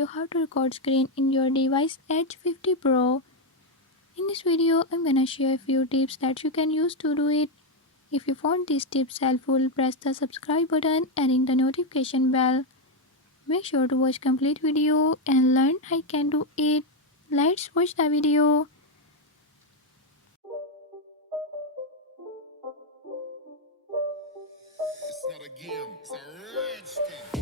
you how to record screen in your device Edge 50 Pro. In this video, I'm gonna share a few tips that you can use to do it. If you found these tips helpful, press the subscribe button and ring the notification bell. Make sure to watch complete video and learn I can do it. Let's watch the video. It's not a game, it's a rich thing.